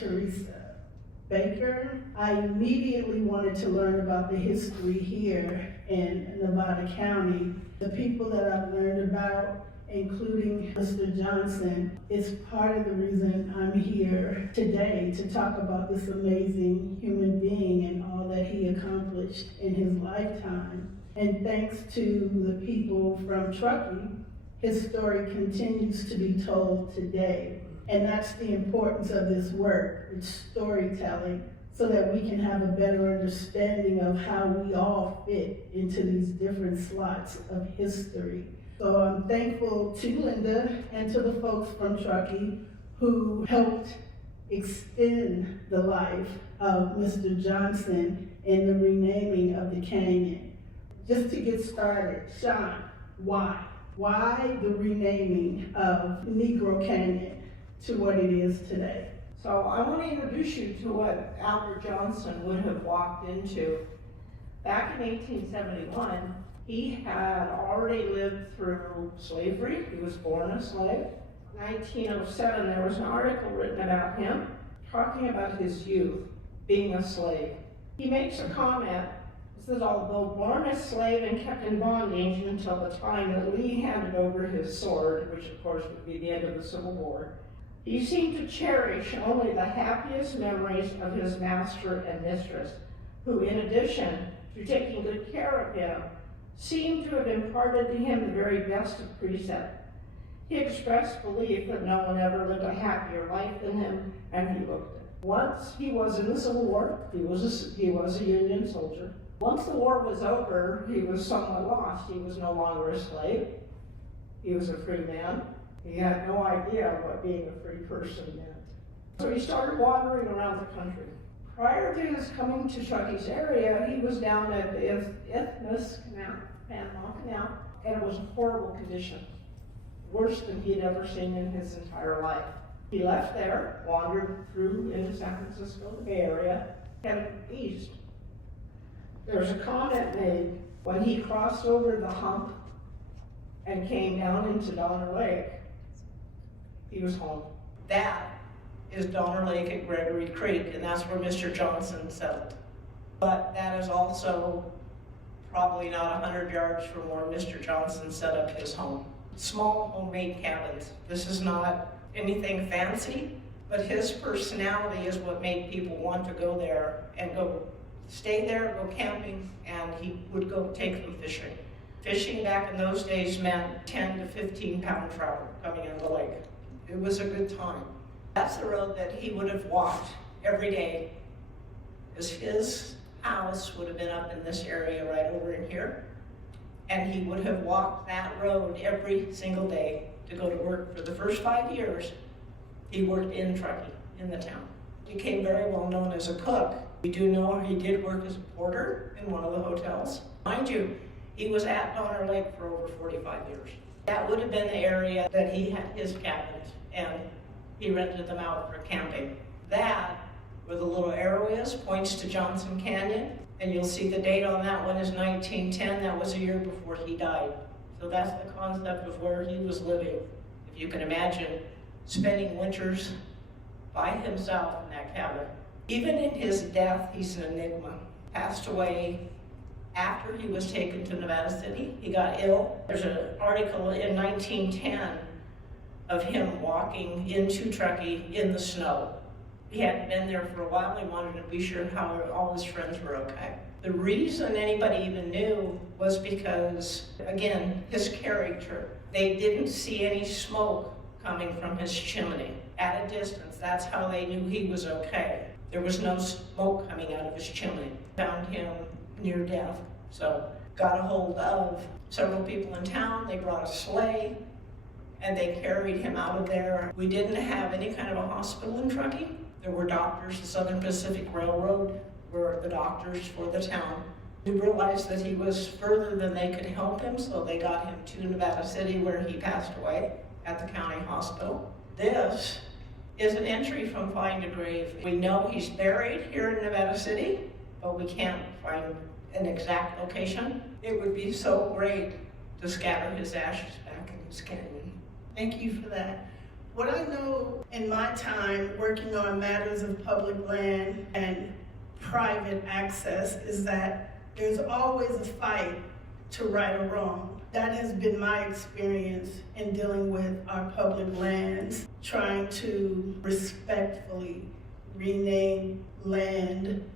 Teresa Baker. I immediately wanted to learn about the history here in Nevada County. The people that I've learned about, including Mr. Johnson, is part of the reason I'm here today to talk about this amazing human being and all that he accomplished in his lifetime. And thanks to the people from Truckee, his story continues to be told today. And that's the importance of this work, it's storytelling, so that we can have a better understanding of how we all fit into these different slots of history. So I'm thankful to Linda and to the folks from Truckee who helped extend the life of Mr. Johnson in the renaming of the canyon. Just to get started, Chaun, why? Why the renaming of Negro Canyon to what it is today? So I want to introduce you to what Albert Johnson would have walked into. Back in 1871, he had already lived through slavery. He was born a slave. 1907, there was an article written about him talking about his youth being a slave. He makes a comment. He says, although born a slave and kept in bondage until the time that Lee handed over his sword, which of course would be the end of the Civil War, he seemed to cherish only the happiest memories of his master and mistress, who in addition to taking good care of him, seemed to have imparted to him the very best of precept. He expressed belief that no one ever lived a happier life than him, and he looked it. Once he was in the Civil War, he was a Union soldier. Once the war was over, he was somewhat lost. He was no longer a slave. He was a free man. He had no idea what being a free person meant. So he started wandering around the country. Prior to his coming to Truckee's area, he was down at the Isthmus Canal, Panama Canal, and it was a horrible condition, worse than he'd ever seen in his entire life. He left there, wandered through into San Francisco, the Bay Area, headed east. There's a comment made when he crossed over the hump and came down into Donner Lake, he was home. That is Donner Lake at Gregory Creek, and that's where Mr. Johnson settled. But that is also probably not 100 yards from where Mr. Johnson set up his home. Small homemade cabins. This is not anything fancy, but his personality is what made people want to go there and go stay there, go camping, and he would go take them fishing. Fishing back in those days meant 10 to 15 pound trout coming in the lake. It was a good time. That's the road that he would have walked every day, because his house would have been up in this area right over in here, and he would have walked that road every single day to go to work. For the first 5 years, he worked in Truckee, in the town. He became very well known as a cook. We do know he did work as a porter in one of the hotels. Mind you, he was at Donner Lake for over 45 years. That would have been the area that he had his cabins, and he rented them out for camping. That, where the little arrow is, points to Johnson Canyon, and you'll see the date on that one is 1910. That was a year before he died. So that's the concept of where he was living. If you can imagine spending winters by himself in that cabin. Even in his death, he's an enigma. Passed away after he was taken to Nevada City. He got ill. There's an article in 1910 of him walking into Truckee in the snow. He hadn't been there for a while. He wanted to be sure how all his friends were okay. The reason anybody even knew was because, again, his character. They didn't see any smoke coming from his chimney. At a distance, that's how they knew he was okay. There was no smoke coming out of his chimney. Found him near death. So got a hold of several people in town. They brought a sleigh and they carried him out of there. We didn't have any kind of a hospital in Truckee. There were doctors. The Southern Pacific Railroad were the doctors for the town. We realized that he was further than they could help him, so they got him to Nevada City, where he passed away at the county hospital. This is an entry from Find a Grave. We know he's buried here in Nevada City, but we can't find an exact location. It would be so great to scatter his ashes back in his canyon. Thank you for that. What I know in my time working on matters of public land and private access is that there's always a fight to right or wrong. That has been my experience in dealing with our public lands, trying to respectfully rename land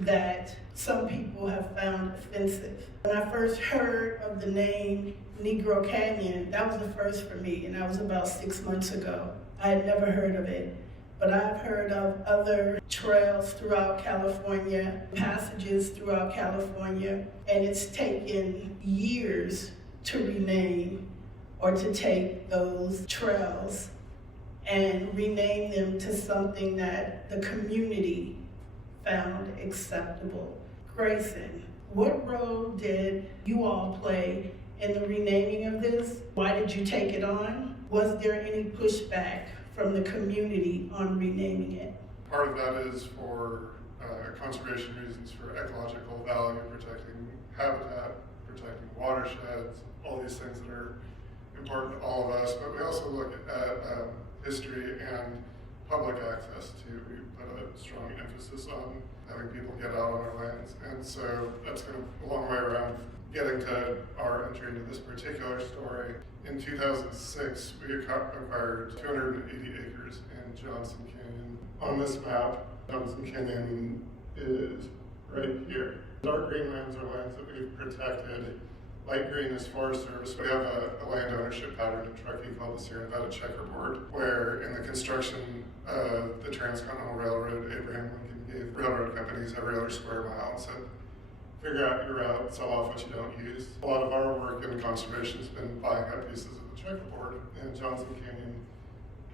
that some people have found offensive. When I first heard of the name Negro Canyon, that was the first for me, and that was about 6 months ago. I had never heard of it, but I've heard of other trails throughout California, passages throughout California, and it's taken years to rename or to take those trails and rename them to something that the community found acceptable. Greyson, what role did you all play in the renaming of this? Why did you take it on? Was there any pushback from the community on renaming it? Part of that is for conservation reasons, for ecological value, protecting habitat, protecting watersheds, all these things that are important to all of us. But we also look at history and public access too. We put a strong emphasis on having people get out on our lands. And so that's kind of a long way around getting to our entry into this particular story. In 2006, we acquired 280 acres in Johnson Canyon. On this map, Johnson Canyon is right here. Dark green lands are lands that we've protected. Light green is Forest Service. We have a land ownership pattern in Truckee called the Sierra Nevada Checkerboard, where in the construction of the Transcontinental Railroad, Abraham Lincoln gave railroad companies every other square mile and said, figure out your route, sell off what you don't use. A lot of our work in conservation has been buying up pieces of the checkerboard, and Johnson Canyon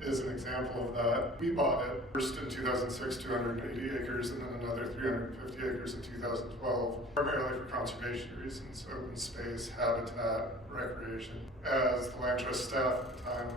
is an example of that. We bought it first in 2006, 280 acres, and then another 350 acres in 2012, primarily for conservation reasons, open space, habitat, recreation. As the land trust staff at the time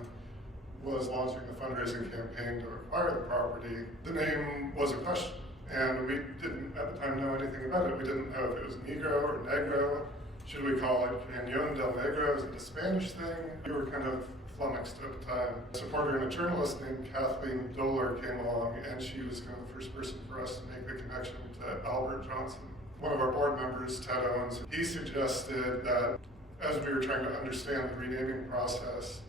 was launching the fundraising campaign to acquire the property, the name was a question. And we didn't at the time know anything about it. We didn't know if it was Negro or Negro. Should we call it Cañón del Negro? Is it a Spanish thing? We were kind of flummoxed at the time. A supporter and a journalist named Kathleen Doler came along, and she was kind of the first person for us to make the connection to Albert Johnson. One of our board members, Ted Owens, he suggested that as we were trying to understand the renaming process,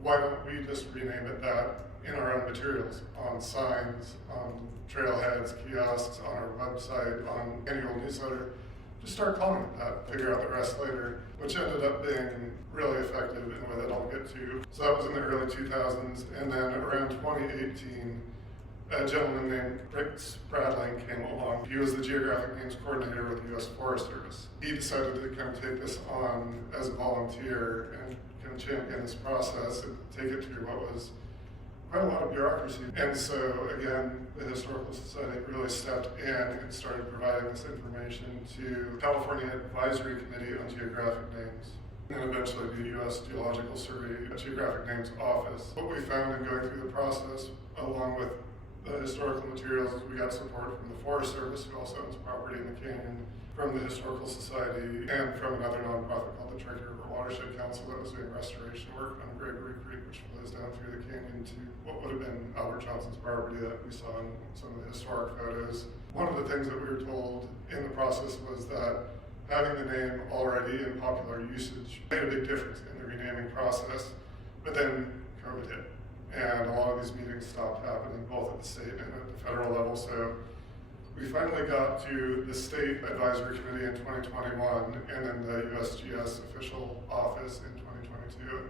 why don't we just rename it that in our own materials, on signs, on trailheads, kiosks, on our website, on annual newsletter. Just start calling it that, figure out the rest later, which ended up being really effective in a way that I'll get to. So that was in the early 2000s, and then around 2018, a gentleman named Rick Spradling came along. He was the geographic names coordinator with the U.S. Forest Service. He decided to kind of take this on as a volunteer and kind of champion this process and take it through what was quite a lot of bureaucracy. And so again, the Historical Society really stepped in and started providing this information to California Advisory Committee on Geographic Names, and eventually the U.S. Geological Survey Geographic Names Office. What we found in going through the process, along with the historical materials, is we got support from the Forest Service, who also owns property in the canyon, from the Historical Society, and from another nonprofit called the Truckee River Watershed Council that was doing restoration work on Gregory Creek, which flows down through the canyon to what would have been Albert Johnson's property that we saw in some of the historic photos. One of the things that we were told in the process was that having the name already in popular usage made a big difference in the renaming process, but then COVID hit, and a lot of these meetings stopped happening both at the state and at the federal level. So we finally got to the State Advisory Committee in 2021, and then the USGS official office in 2022.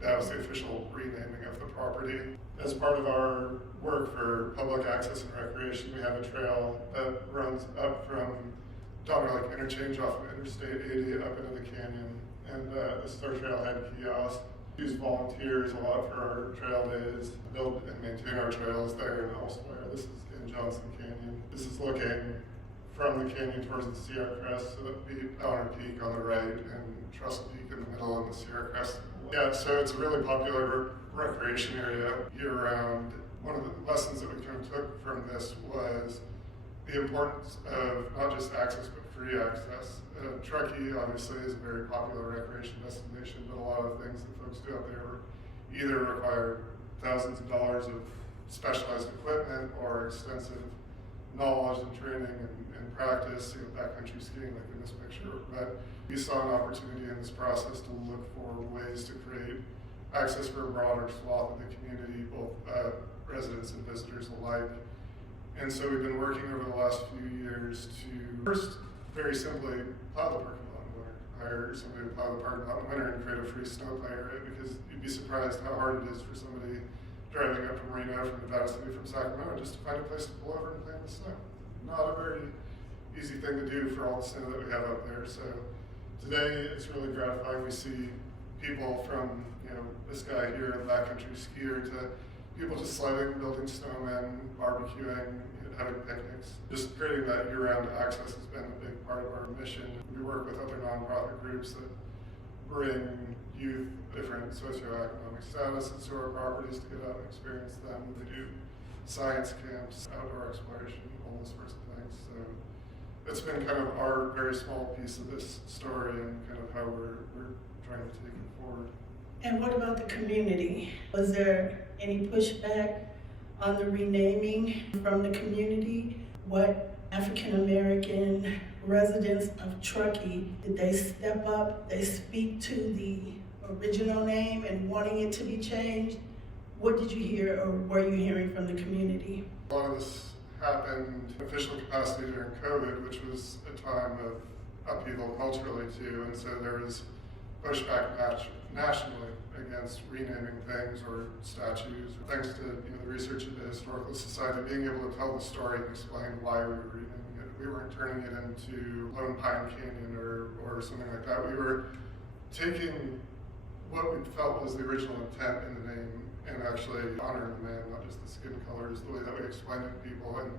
That was the official renaming of the property. As part of our work for public access and recreation, we have a trail that runs up from Donner Lake Interchange off of Interstate 80 up into the canyon, and this is our trailhead kiosk. We use volunteers a lot for our trail days, build and maintain our trails there and elsewhere. This is in Johnson Canyon. This is looking from the canyon towards the Sierra Crest, so that would be Donner Peak on the right and Trussell Peak in the middle and the Sierra Crest. Yeah, so it's a really popular recreation area year-round. One of the lessons that we kind of took from this was the importance of not just access, but free access. Truckee obviously is a very popular recreation destination, but a lot of things that folks do out there either require thousands of dollars of specialized equipment or extensive knowledge and training and practice, backcountry skiing like in this picture. But we saw an opportunity in this process to look for ways to create access for a broader swath of the community, both residents and visitors alike. And so we've been working over the last few years to first, very simply, plow the parking lot in the winter. Hire somebody to plow the parking lot in the winter and create a free snow play area, because you'd be surprised how hard it is for somebody driving up from Reno, from Nevada City, from Sacramento, just to find a place to pull over and play in the snow. Not a very easy thing to do for all the snow that we have out there. So today it's really gratifying. We see people from, this guy here, a backcountry skier, to people just sledding, building snowmen, barbecuing, having picnics. Just creating that year-round access has been a big part of our mission. We work with other nonprofit groups that bring youth, different socioeconomic statuses to our properties to get out and experience them. They do science camps, outdoor exploration, all those sorts of things. So it's been kind of our very small piece of this story and kind of how we're trying to take it forward. And what about the community? Was there any pushback on the renaming from the community? What African American residents of Truckee, did they step up, they speak to the original name and wanting it to be changed? What did you hear, or were you hearing from the community? A lot of this happened in official capacity during COVID, which was a time of upheaval culturally too, and so there was pushback nationally against renaming things or statues. Thanks to the research of the Historical Society, being able to tell the story and explain why we were renaming it. We weren't turning it into Lone Pine Canyon or something like that. We were taking what we felt was the original intent in the name and actually honoring the man, not just the skin colors, the way that we explained it to people. And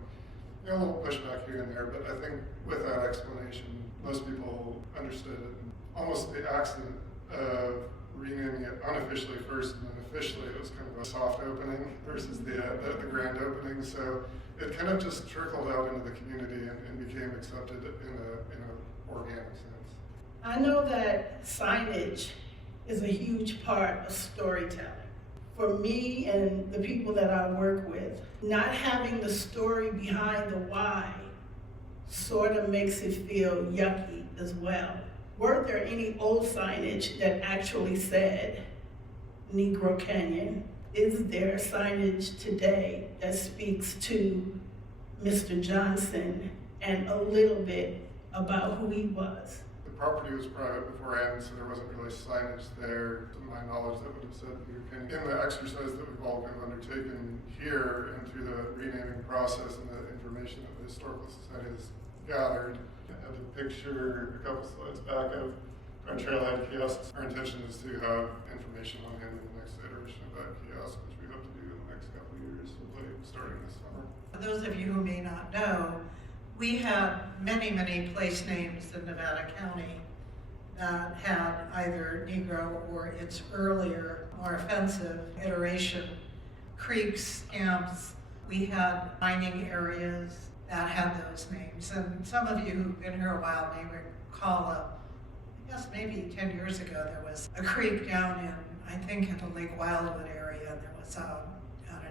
a little pushback here and there, but I think with that explanation, most people understood it. Almost the accident of renaming it unofficially first and then officially, it was kind of a soft opening versus the grand opening. So it kind of just trickled out into the community and became accepted in a organic sense. I know that signage is a huge part of storytelling. For me and the people that I work with, not having the story behind the why sort of makes it feel yucky as well. Were there any old signage that actually said Negro Canyon? Is there signage today that speaks to Mr. Johnson and a little bit about who he was? The property was private beforehand, so there wasn't really signage there, to my knowledge, that would have said Negro Canyon. In the exercise that we've all kind of undertaken here and through the renaming process and the information that the Historical Society has gathered, I have a picture a couple slides back of our trailhead kiosks. Our intention is to have information on hand in the next iteration of that kiosk, which we hope to do in the next couple of years, hopefully starting this summer. For those of you who may not know, we had many, many place names in Nevada County that had either Negro or its earlier, more offensive iteration. Creeks, camps, we had mining areas that had those names. And some of you who've been here a while may recall, I guess maybe 10 years ago, there was a creek down in, I think, in the Lake Wildwood area. There was an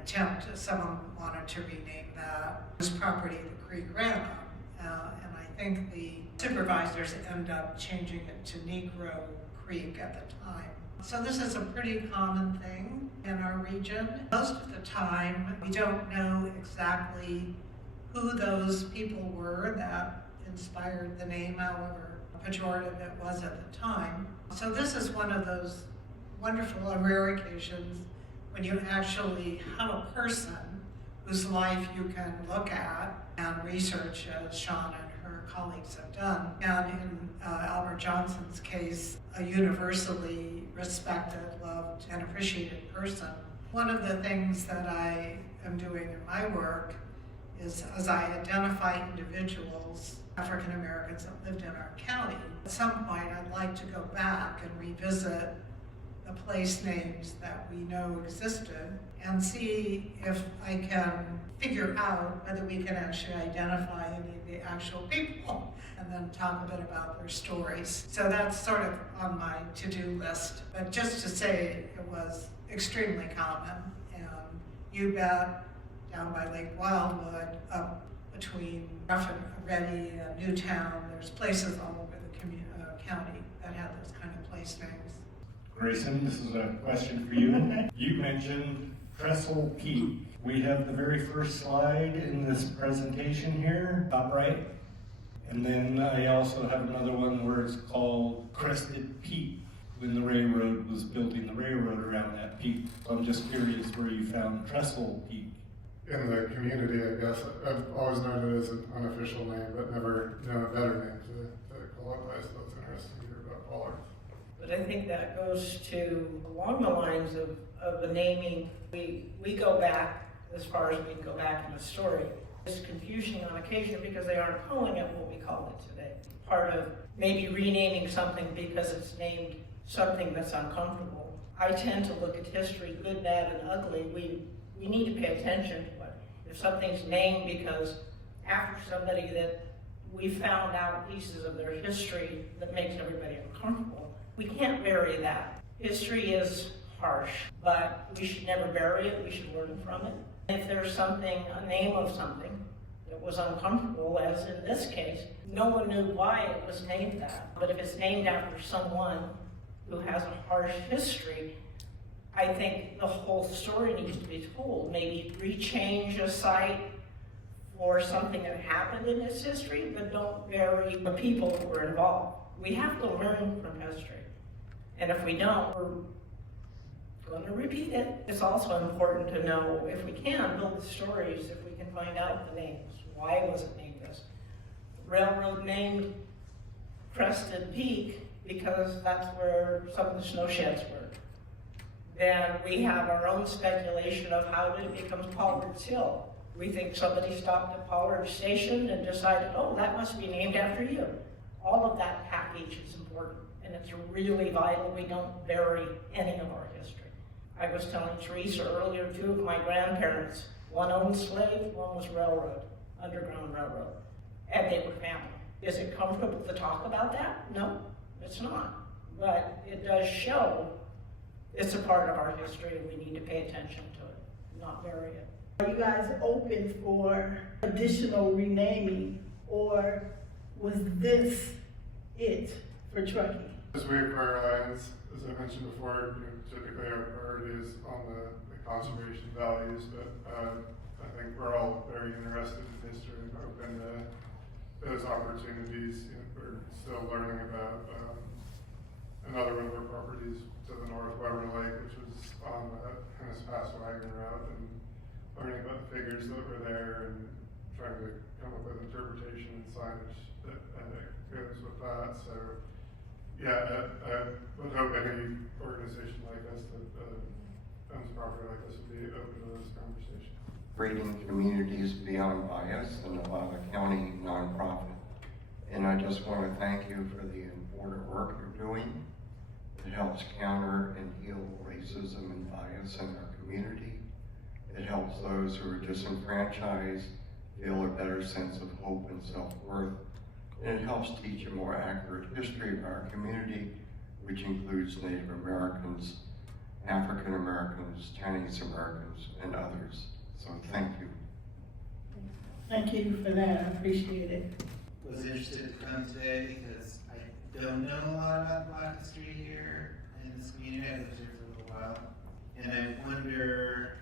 attempt, someone wanted to rename that. This property the creek ran on. And I think the supervisors ended up changing it to Negro Creek at the time. So this is a pretty common thing in our region. Most of the time, we don't know exactly who those people were that inspired the name, however pejorative it was at the time. So this is one of those wonderful and rare occasions when you actually have a person whose life you can look at and research, as Chaun and her colleagues have done. And in Albert Johnson's case, a universally respected, loved, and appreciated person. One of the things that I am doing in my work is, as I identify individuals, African Americans that lived in our county, at some point I'd like to go back and revisit the place names that we know existed and see if I can figure out whether we can actually identify any of the actual people and then talk a bit about their stories. So that's sort of on my to-do list. But just to say, it was extremely common, and You Bet, down by Lake Wildwood, up between Rough and Ready and Newtown. There's places all over the county that have those kind of place names. Greyson, this is a question for you. You mentioned Trestle Peak. We have the very first slide in this presentation here, top right. And then I also have another one where it's called Crested Peak, when the railroad was building the railroad around that peak. So I'm just curious where you found Trestle Peak. In the community, I guess. I've always known it as an unofficial name, but never known a better name to call it by, so it's interesting to hear about bollards. But I think that goes to along the lines of the naming. We go back as far as we can go back in the story. It's confusing on occasion because they aren't calling it what we call it today. Part of maybe renaming something because it's named something that's uncomfortable. I tend to look at history, good, bad, and ugly. We need to pay attention to it. If something's named because after somebody that we found out pieces of their history that makes everybody uncomfortable, we can't bury that. History is harsh, but we should never bury it. We should learn from it. If there's something, a name of something that was uncomfortable, as in this case, no one knew why it was named that. But if it's named after someone who has a harsh history, I think the whole story needs to be told. Maybe rechange a site for something that happened in its history, but don't bury the people who were involved. We have to learn from history. And if we don't, we're going to repeat it. It's also important to know, if we can, build the stories, if we can find out the names. Why was it named this? Railroad named Crested Peak because that's where some of the snow sheds were. Then we have our own speculation of how did it become Pollard's Hill. We think somebody stopped at Pollard Station and decided, oh, that must be named after you. All of that package is important, and it's really vital we don't bury any of our history. I was telling Teresa earlier, two of my grandparents, one owned slave, one was railroad, Underground Railroad, and they were family. Is it comfortable to talk about that? No, it's not. But it does show it's a part of our history and we need to pay attention to it, not bury it. Are you guys open for additional renaming, or was this it for Truckee? As we acquire lands, as I mentioned before, typically our priority is on the conservation values, but I think we're all very interested in history and open to those opportunities. We're still learning about another one of our properties to the north, Weber Lake, which was on the Hennis-Pass wagon route, and learning about the figures that were there and trying to come up with interpretation and signage that goes with that. So yeah, I would hope any organization like us that owns property like this would be open to this conversation. Creating Communities Beyond Bias, a Nevada County nonprofit. And I just want to thank you for the important work you're doing. It helps counter and heal racism and bias in our community. It helps those who are disenfranchised feel a better sense of hope and self-worth. And it helps teach a more accurate history of our community, which includes Native Americans, African Americans, Chinese Americans, and others. So thank you. Thank you for that, I appreciate it. Was interested to come today because I don't know a lot about Black history here in this community. I've lived here for a little while. And I wonder,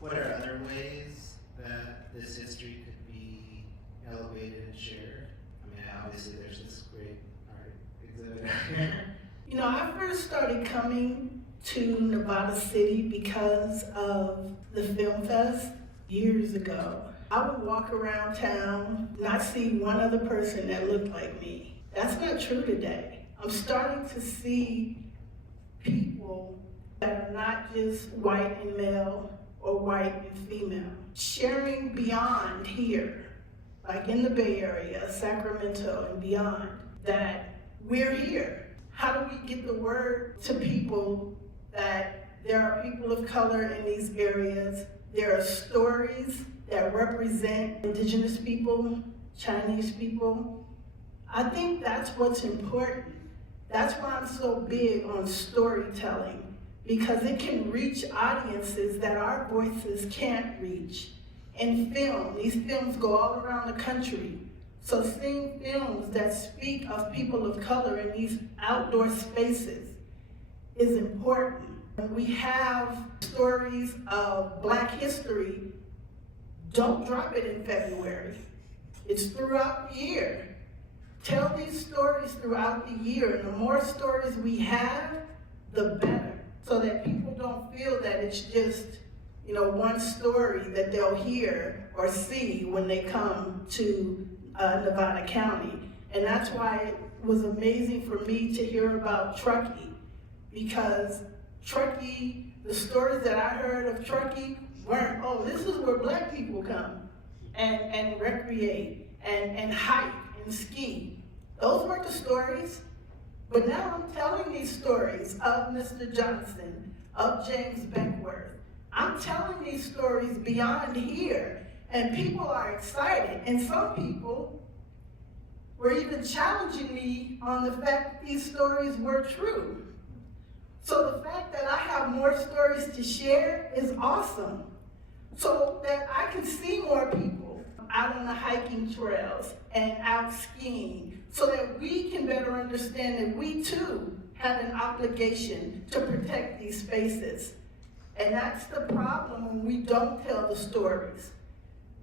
what are other ways that this history could be elevated and shared? I mean, obviously there's this great art exhibit here. You know, I first started coming to Nevada City because of the Film Fest years ago. I would walk around town, not see one other person that looked like me. That's not true today. I'm starting to see people that are not just white and male or white and female, sharing beyond here, like in the Bay Area, Sacramento and beyond, that we're here. How do we get the word to people that there are people of color in these areas? There are stories that represent indigenous people, Chinese people. I think that's what's important. That's why I'm so big on storytelling, because it can reach audiences that our voices can't reach. And film, these films go all around the country. So seeing films that speak of people of color in these outdoor spaces is important. When we have stories of Black history, don't drop it in February. It's throughout the year. Tell these stories throughout the year, and the more stories we have, the better, so that people don't feel that it's just, one story that they'll hear or see when they come to Nevada County. And that's why it was amazing for me to hear about Truckee, because Truckee, the stories that I heard of Truckee weren't, oh, this is where Black people come and recreate and hike and ski. Those weren't the stories. But now I'm telling these stories of Mr. Johnson, of James Beckworth. I'm telling these stories beyond here, and people are excited. And some people were even challenging me on the fact that these stories were true. So the fact that I have more stories to share is awesome, so that I can see more people out on the hiking trails and out skiing, so that we can better understand that we too have an obligation to protect these spaces. And that's the problem when we don't tell the stories.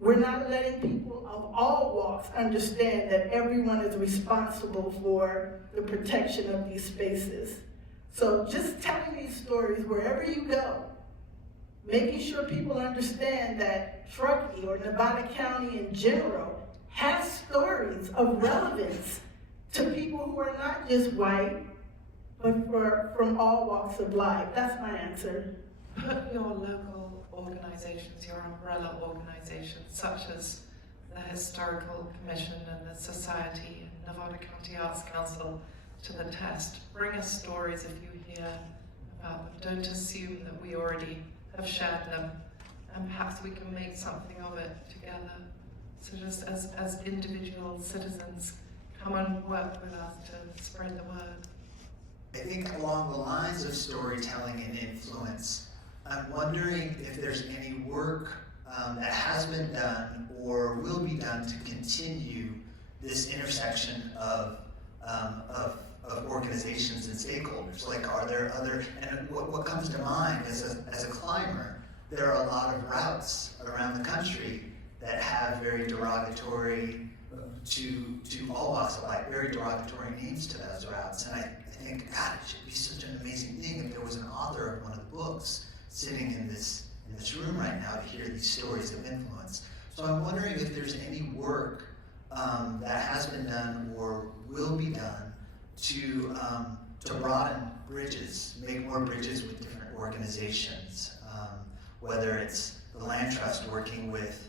We're not letting people of all walks understand that everyone is responsible for the protection of these spaces. So just telling these stories wherever you go, making sure people understand that Truckee or Nevada County in general has stories of relevance to people who are not just white, but from all walks of life. That's my answer. Put your local organizations, your umbrella organizations, such as the Historical Commission and the Society and Nevada County Arts Council, to the test. Bring us stories if you hear about them. Don't assume that we already have shared them, and perhaps we can make something of it together. So just as individual citizens, come and work with us to spread the word. I think along the lines of storytelling and influence, I'm wondering if there's any work that has been done or will be done to continue this intersection of organizations and stakeholders. Like, are there other, and what comes to mind as a climber, there are a lot of routes around the country that have very derogatory, to all walks of life, very derogatory names to those routes. And I think, God, it should be such an amazing thing if there was an author of one of the books sitting in this room right now to hear these stories of influence. So I'm wondering if there's any work that has been done or will be done to broaden bridges, make more bridges with different organizations, whether it's the Land Trust working with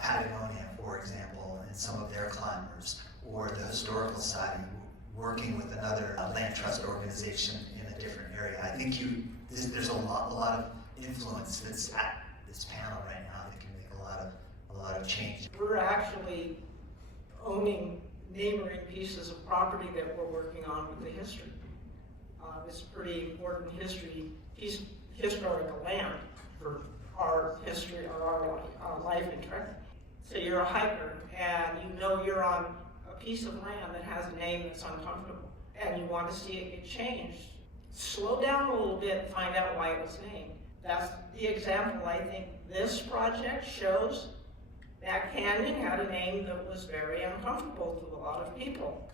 Patagonia, for example, and some of their climbers, or the Historical Society working with another Land Trust organization in a different area. I think there's a lot of influence that's at this panel right now that can make a lot of change. We're actually owning neighboring pieces of property that we're working on with the history. It's pretty important historical land for our history, or our life in Truckee. So you're a hiker, and you know you're on a piece of land that has a name that's uncomfortable, and you want to see it get changed. Slow down a little bit and find out why it was named. That's the example I think this project shows. That canyon had a name that was very uncomfortable to a lot of people.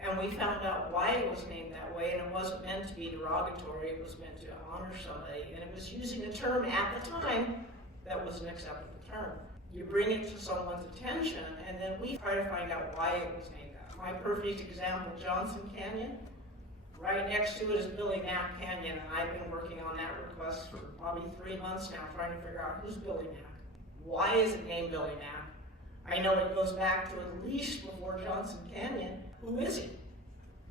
And we found out why it was named that way, and it wasn't meant to be derogatory, it was meant to honor somebody. And it was using a term at the time that was an acceptable term. You bring it to someone's attention, and then we try to find out why it was named that. My perfect example, Johnson Canyon. Right next to it is Billy Knapp Canyon, and I've been working on that request for probably 3 months now, trying to figure out who's Billy Knapp. Why is it named Billy Knapp? I know it goes back to at least before Johnson Canyon. Who is he?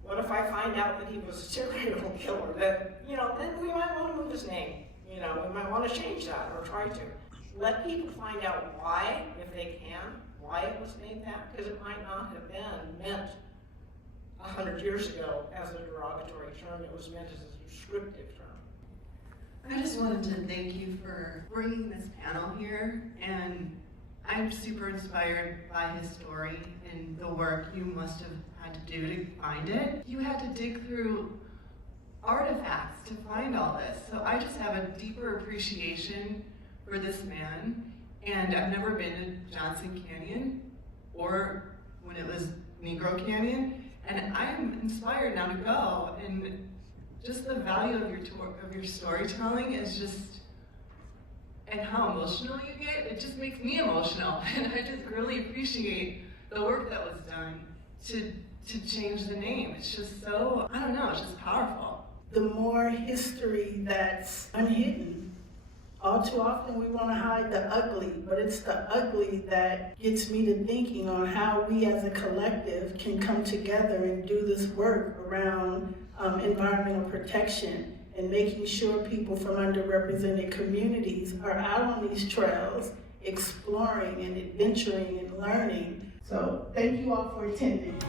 What if I find out that he was a serial killer? Then we might want to move his name. We might want to change that or try to. Let people find out why, if they can, why it was named that, because it might not have been meant 100 years ago as a derogatory term. It was meant as a descriptive term. I just wanted to thank you for bringing this panel here, and I'm super inspired by his story and the work you must have had to do to find it. You had to dig through artifacts to find all this, so I just have a deeper appreciation for this man, and I've never been to Johnson Canyon or when it was Negro Canyon, and I'm inspired now to go, and just the value of your storytelling is just, and how emotional you get, it just makes me emotional. And I just really appreciate the work that was done to change the name. It's just so, I don't know, it's just powerful. The more history that's unhidden, all too often we want to hide the ugly, but it's the ugly that gets me to thinking on how we as a collective can come together and do this work around environmental protection and making sure people from underrepresented communities are out on these trails, exploring and adventuring and learning. So thank you all for attending.